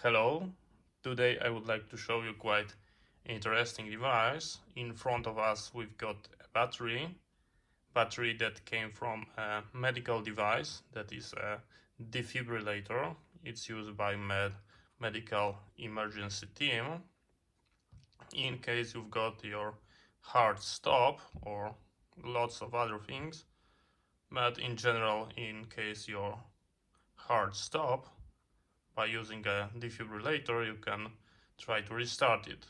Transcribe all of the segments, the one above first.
Hello, today I would like to show you quite interesting device. In front of us we've got a battery that came from a medical device that is a defibrillator. It's used by medical emergency team in case you've got your heart stop or lots of other things, but in general in case your heart stop, by using a defibrillator you can try to restart it.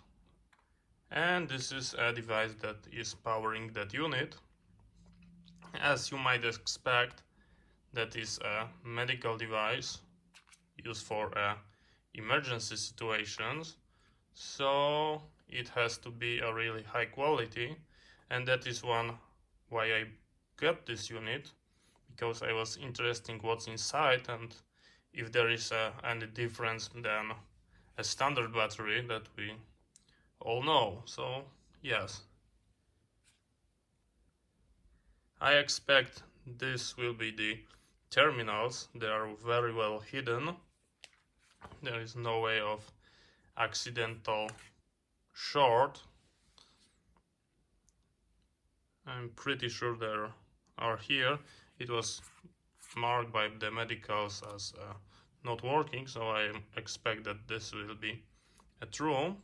And this is a device that is powering that unit. As you might expect, that is a medical device used for emergency situations, so it has to be a really high quality, and that is one why I got this unit, because I was interested in what's inside and if there is any difference than a standard battery that we all know. So yes, I expect this will be the terminals. They are very well hidden. There is no way of accidental short. I'm pretty sure they are here. It was marked by the medicals as not working, so I expect that this will be true.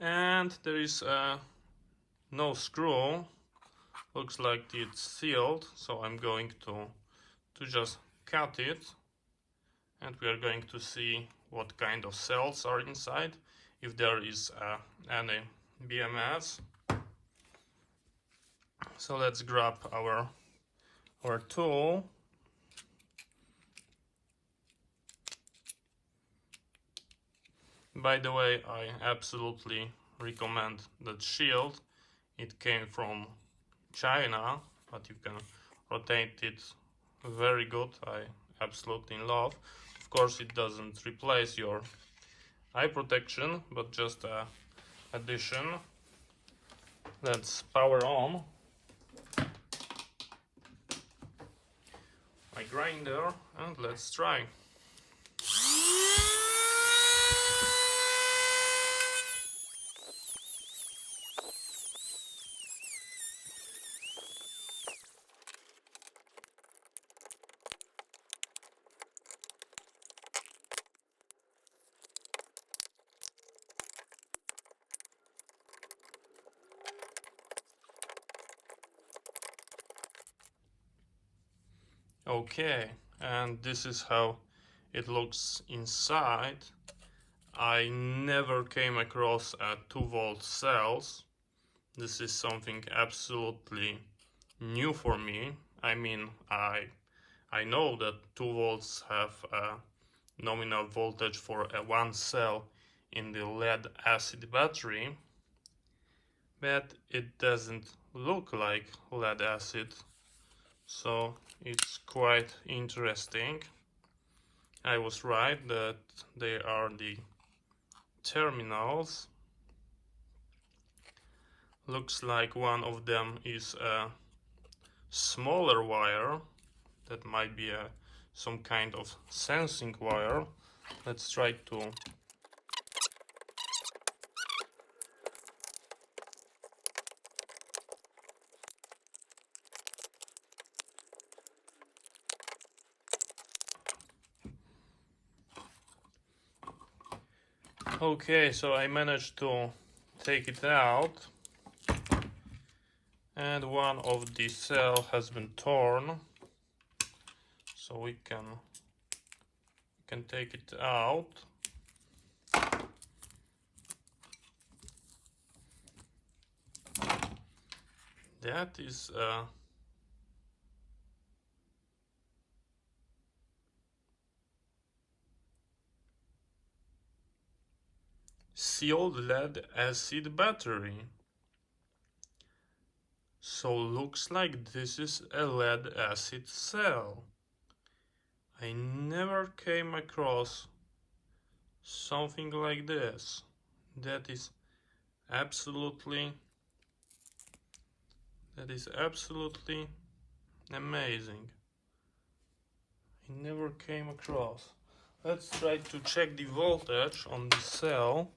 And there is no screw. Looks like it's sealed, so I'm going to just cut it, and we are going to see what kind of cells are inside, if there is any BMS. So let's grab our tool. By the way, I absolutely recommend that shield. It came from China, but you can rotate it very good. I absolutely love. Of course, it doesn't replace your eye protection, but just a addition. Let's power on my grinder and let's try. Okay, and this is how it looks inside. I never came across 2-volt cells. This is something absolutely new for me. I mean, I know that 2 volts have a nominal voltage for a 1 cell in the lead acid battery, but it doesn't look like lead acid. So it's quite interesting. I was right that they are the terminals. Looks like one of them is a smaller wire. That might be some kind of sensing wire. Let's try to Okay, so I managed to take it out, and one of the cell has been torn, so we can take it out. That is sealed lead acid battery. So looks like this is a lead acid cell. I never came across something like this. That is absolutely amazing. I never came across. Let's try to check the voltage on the cell.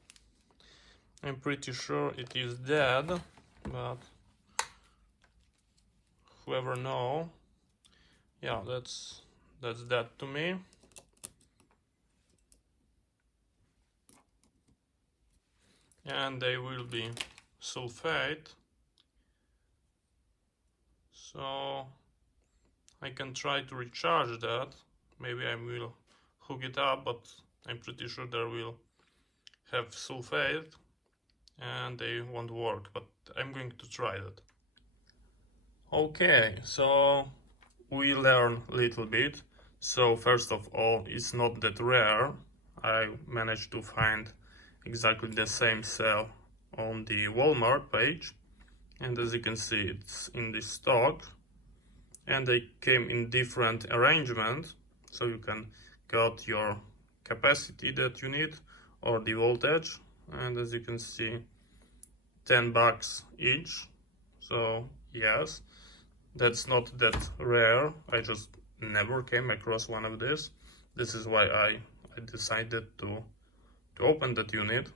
I'm pretty sure it is dead, but whoever know, yeah, that's dead to me. And they will be sulfate, so I can try to recharge that. Maybe I will hook it up, but I'm pretty sure they will have sulfate and they won't work, but I'm going to try that. Okay, so we learn a little bit. So first of all, it's not that rare. I managed to find exactly the same cell on the Walmart page, and as you can see, it's in the stock, and they came in different arrangement, so you can get your capacity that you need or the voltage, and as you can see, $10 each. So yes, that's not that rare. I just never came across one of this. This is why I decided to open that unit.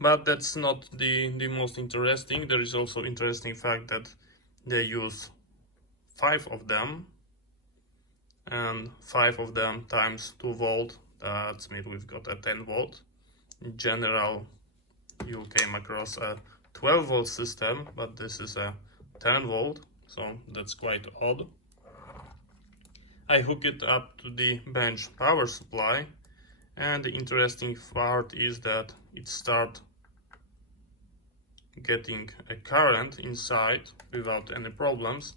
But that's not the most interesting. There is also interesting fact that they use 5 of them, and 5 of them times 2 volt, that means we've got a 10 volt. In general, you came across a 12 volt system, but this is a 10 volt, so that's quite odd. I hook it up to the bench power supply, and the interesting part is that it starts getting a current inside without any problems,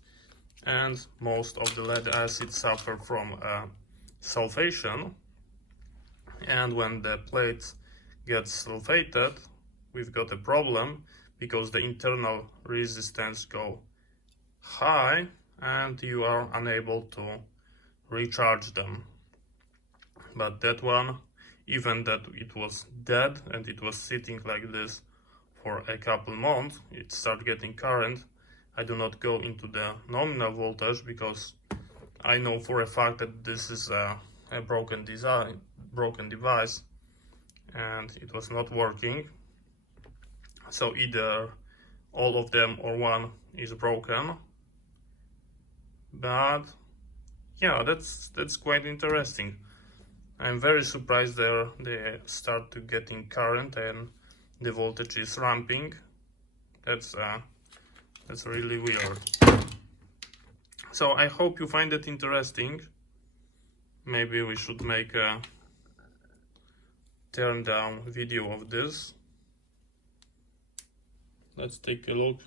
and most of the lead acid suffer from sulfation, and when the plates get sulfated, we've got a problem because the internal resistance go high and you are unable to recharge them. But that one, even that it was dead and it was sitting like this for a couple months, it started getting current. I do not go into the nominal voltage because I know for a fact that this is a broken device and it was not working. So either all of them or one is broken. But yeah, that's quite interesting. I'm very surprised they start to getting current and the voltage is ramping. That's really weird. So I hope you find it interesting. Maybe we should make a turn down video of this. Let's take a look.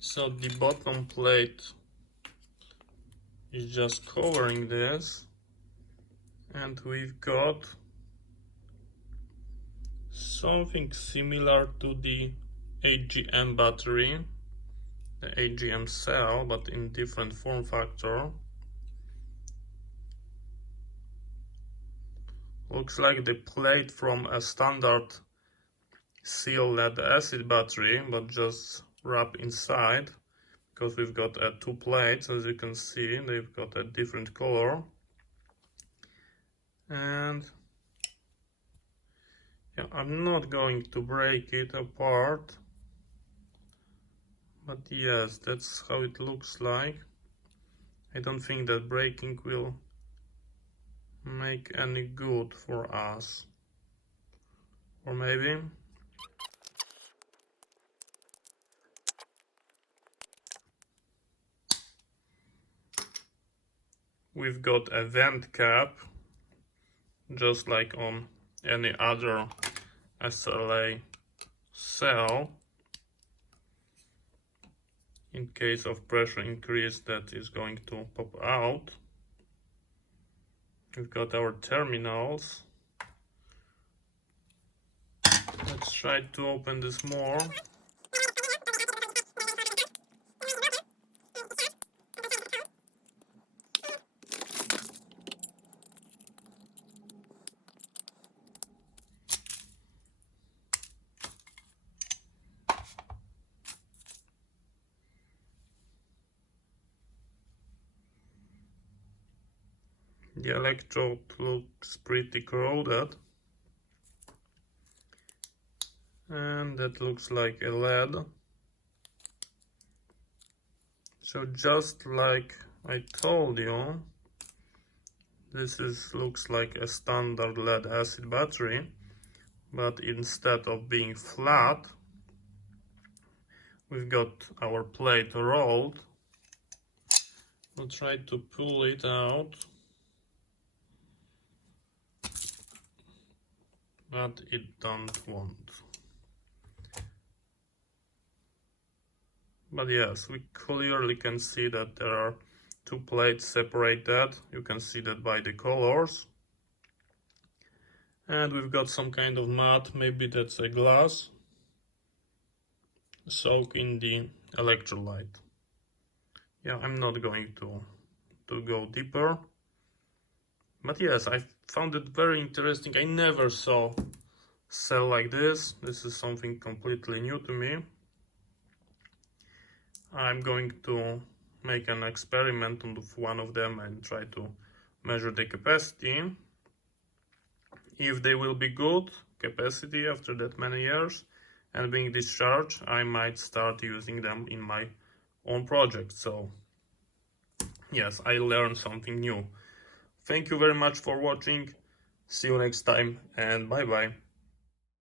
So the bottom plate is just covering this, and we've got something similar to the AGM battery, the AGM cell, but in different form factor. Looks like the plate from a standard seal lead acid battery, but just wrap inside, because we've got 2 plates. As you can see, they've got a different color, and yeah, I'm not going to break it apart, but yes, that's how it looks like. I don't think that breaking will make any good for us, or maybe. We've got a vent cap, just like on any other SLA cell. In case of pressure increase, that is going to pop out. We've got our terminals. Let's try to open this more. The electrode looks pretty corroded, and that looks like a lead. So just like I told you, this looks like a standard lead acid battery, but instead of being flat, we've got our plate rolled. We'll try to pull it out, but it don't want. But yes, we clearly can see that there are two plates separated. You can see that by the colors. And we've got some kind of mud, maybe that's a glass, soak in the electrolyte. Yeah, I'm not going to go deeper. But yes, I found it very interesting. I never saw cell like this. This is something completely new to me. I'm going to make an experiment on one of them and try to measure the capacity. If they will be good capacity after that many years and being discharged, I might start using them in my own project. So yes, I learned something new. Thank you very much for watching. See you next time and bye bye.